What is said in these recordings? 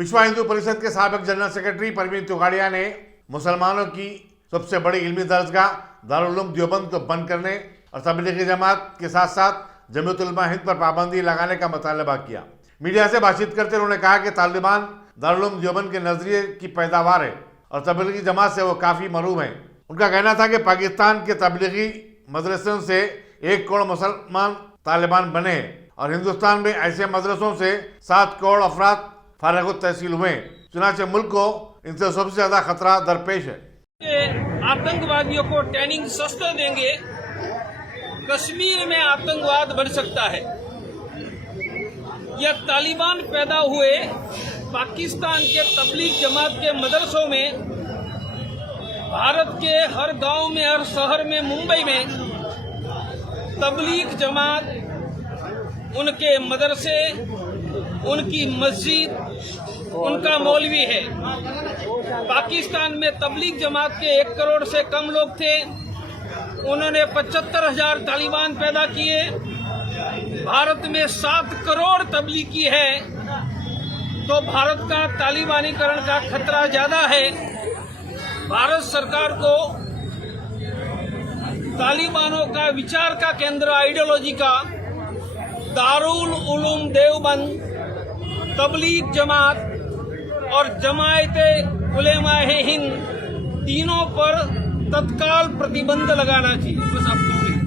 विश्व हिंदू परिषद के साबिक जनरल सेक्रेटरी परवीन तोगाड़िया ने मुसलमानों की सबसे बड़ी इल्मी दरगाह दारुल उलूम देवबंद को बंद करने और तबलीगी जमात के साथ साथ जमीयत उलमा हिंद पर पाबंदी लगाने का मुतालबा किया। मीडिया से बातचीत करते उन्होंने कहा कि तालिबान दारुल उलूम देवबंद के नजरिए की पैदावार है और तबलीगी जमात से वो काफी मरूम है। उनका कहना था कि पाकिस्तान के तबलीगी मदरसों से 1 करोड़ मुसलमान तालिबान बने और हिंदुस्तान में ऐसे मदरसों से 7 करोड़ अफराद फारग तहसील हुए। चुनाचे मुल्क को इनसे सबसे ज्यादा खतरा दरपेश है। आतंकवादियों को ट्रेनिंग सस्ता देंगे, कश्मीर में आतंकवाद बढ़ सकता है। यह तालिबान पैदा हुए पाकिस्तान के तबलीग जमात के मदरसों में, भारत के हर गांव में, हर शहर में, मुंबई में तबलीग जमात, उनके मदरसे, उनकी मस्जिद, उनका मौलवी है। पाकिस्तान में तबलीग जमात के 1 करोड़ से कम लोग थे, उन्होंने 75,000 तालिबान पैदा किए। भारत में 7 करोड़ तबलीगी है, तो भारत का तालिबानीकरण का खतरा ज्यादा है। भारत सरकार को तालिबानों का विचार का केंद्र, आइडियोलॉजी का दारुल उलूम देवबंद, तबलीग जमात और जमायते उलेमाए हिंद तीनों पर तत्काल प्रतिबंध लगाना चाहिए। बस आप कुछ नहीं।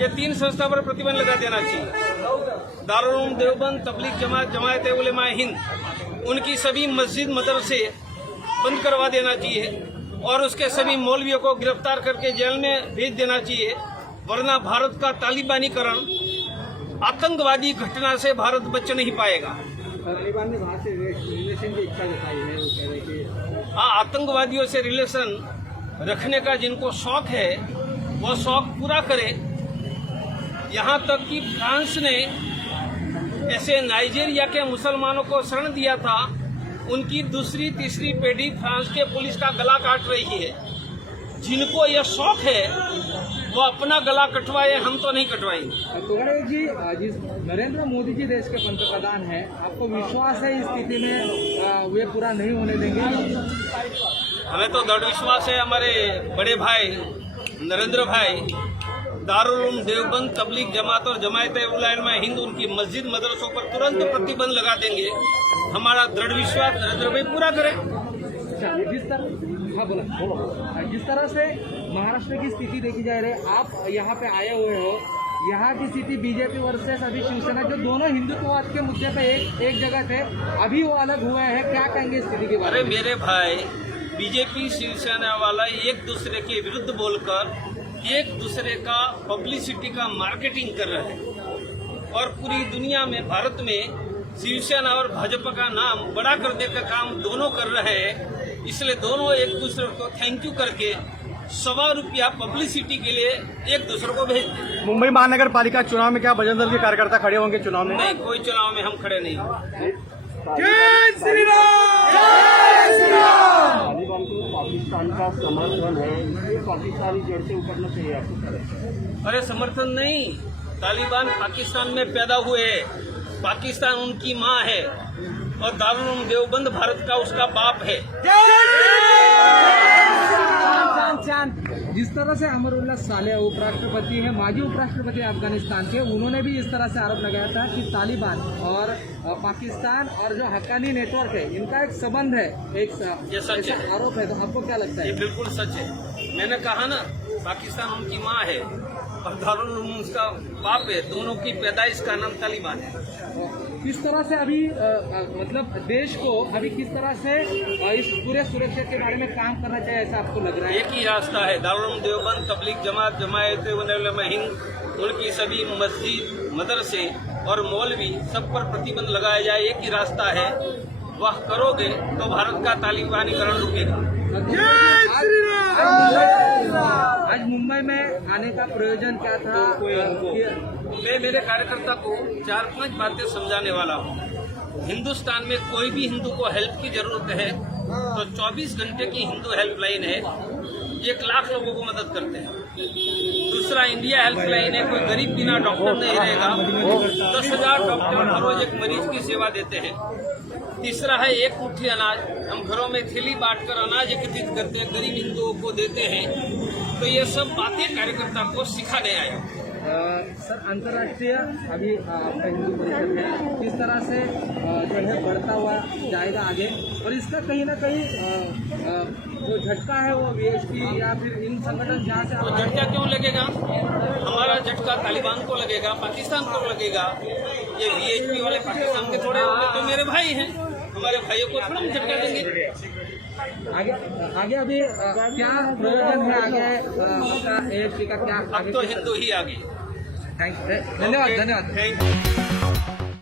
ये 3 संस्था पर प्रतिबंध लगा देना चाहिए। दारुल उलूम देवबंद, तबलीग जमात, जमायते उलेमाए हिंद, उनकी सभी मस्जिद मदरसे बंद करवा देना चाहिए और उसके सभी मौलवियों को गिरफ्तार करके जेल में भेज देना चाहिए, वरना भारत का तालिबानीकरण आतंकवादी घटना से भारत बच नहीं पाएगा। तालिबान ने वहाँ से रिलेशन की इच्छा जताई है, वो कह रहे कि हाँ, आतंकवादियों से रिलेशन रखने का जिनको शौक है वो शौक पूरा करे। यहाँ तक कि फ्रांस ने ऐसे नाइजीरिया के मुसलमानों को शरण दिया था, उनकी दूसरी तीसरी पीढ़ी फ्रांस के पुलिस का गला काट रही है। जिनको यह शौक है वो अपना गला कटवाए, हम तो नहीं कटवाएंगे। तोगाड़िया जी, नरेंद्र मोदी जी देश के पंतप्रधान हैं, आपको विश्वास है इस स्थिति में वे पूरा नहीं होने देंगे? हमें तो दृढ़ विश्वास है, हमारे बड़े भाई नरेंद्र भाई दारुल उलूम देवबंद, तबलीग जमात और जमायते उलेमाए हिंद, उनकी मस्जिद मदरसों पर तुरंत प्रतिबंध लगा देंगे। हमारा दृढ़ विश्वास नरेंद्र भाई पूरा करें। जिस तरह से महाराष्ट्र की स्थिति देखी जा रही है, आप यहाँ पे आए हुए हो, यहाँ की स्थिति बीजेपी वर्सेस अभी शिवसेना, जो दोनों हिंदुत्ववाद के मुद्दे पे एक जगह थे, अभी वो अलग हुए हैं, क्या कहेंगे स्थिति के बारे में? अरे मेरे भाई, बीजेपी शिवसेना वाला एक दूसरे के विरुद्ध बोलकर एक दूसरे का पब्लिसिटी का मार्केटिंग कर रहे हैं और पूरी दुनिया में, भारत में शिवसेना और भाजपा का नाम बड़ा करने का काम दोनों कर रहे हैं। इसलिए दोनों एक दूसरे को थैंक यू करके ₹1.25 पब्लिसिटी के लिए एक दूसरे को भेज दें। मुंबई महानगर पालिका चुनाव में क्या बजरंग दल के कार्यकर्ता खड़े होंगे चुनाव में? नहीं, कोई चुनाव में हम खड़े नहीं। जय श्री राम! जय श्री राम! तालिबान को पाकिस्तान का समर्थन है, ये पाकिस्तानी जड़ से उतरना चाहिए आपको? अरे समर्थन नहीं, तालिबान पाकिस्तान में पैदा हुए, पाकिस्तान उनकी माँ है और दारुल उलूम देवबंद भारत का उसका बाप है। जिस तरह से अमरुल्लाह सालेह उपराष्ट्रपति हैं, माजी उपराष्ट्रपति अफगानिस्तान के, उन्होंने भी इस तरह से आरोप लगाया था कि तालिबान और पाकिस्तान और जो हक्कानी नेटवर्क है, इनका एक संबंध है, ये सच है, आरोप है। तो आपको क्या लगता है? ये बिल्कुल सच है। मैंने कहा ना, पाकिस्तान उनकी माँ है और दारुल उलूम उसका बाप है, दोनों की पैदाइश का नाम तालिबान है। किस तरह से अभी मतलब देश को अभी किस तरह से इस पूरे सुरक्षा के बारे में काम करना चाहिए, ऐसा आपको लग रहा है? एक ही रास्ता है, दारुल उलूम देवबंद, तबलीग जमात, जमायते उलेमाए हिंद, उनकी सभी मस्जिद मदरसे और मौलवी सब पर प्रतिबंध लगाया जाए। एक ही रास्ता है, वह करोगे तो भारत का तालिबानीकरण रुकेगा। आज मुंबई में आने का प्रयोजन क्या था? मैं मेरे कार्यकर्ता को 4-5 बातें समझाने वाला हूँ। हिंदुस्तान में कोई भी हिंदू को हेल्प की जरूरत है तो 24 घंटे की हिंदू हेल्पलाइन है, 1 लाख लोगों को मदद करते हैं। दूसरा इंडिया हेल्पलाइन है, कोई गरीब बिना डॉक्टर नहीं रहेगा। 10,000 डॉक्टर हर रोज एक मरीज की सेवा देते हैं। तीसरा है एक मुट्ठी अनाज, हम घरों में थैली बांटकर अनाज एकत्रित करते हैं, गरीब हिंदुओं को देते हैं। तो ये सब बातें कार्यकर्ता को सिखाने आए। सर, अंतर्राष्ट्रीय अभी आपका हिंदू परिषद है, किस तरह से जो है बढ़ता हुआ जाएगा आगे, और इसका कहीं ना कहीं जो झटका है वो वीएचपी या फिर इन संगठन जहाँ से तो झटका क्यों लगेगा? हमारा झटका तालिबान को लगेगा, पाकिस्तान को लगेगा। ये वीएचपी वाले पाकिस्तान के थोड़े होंगे तो मेरे भाई हैं, हमारे भाइयों को थोड़ा हम झटका देंगे। आगे अभी क्या प्रयोजन है आगे का क्या? अब तो हिंदू ही आगे। धन्यवाद। Thank you.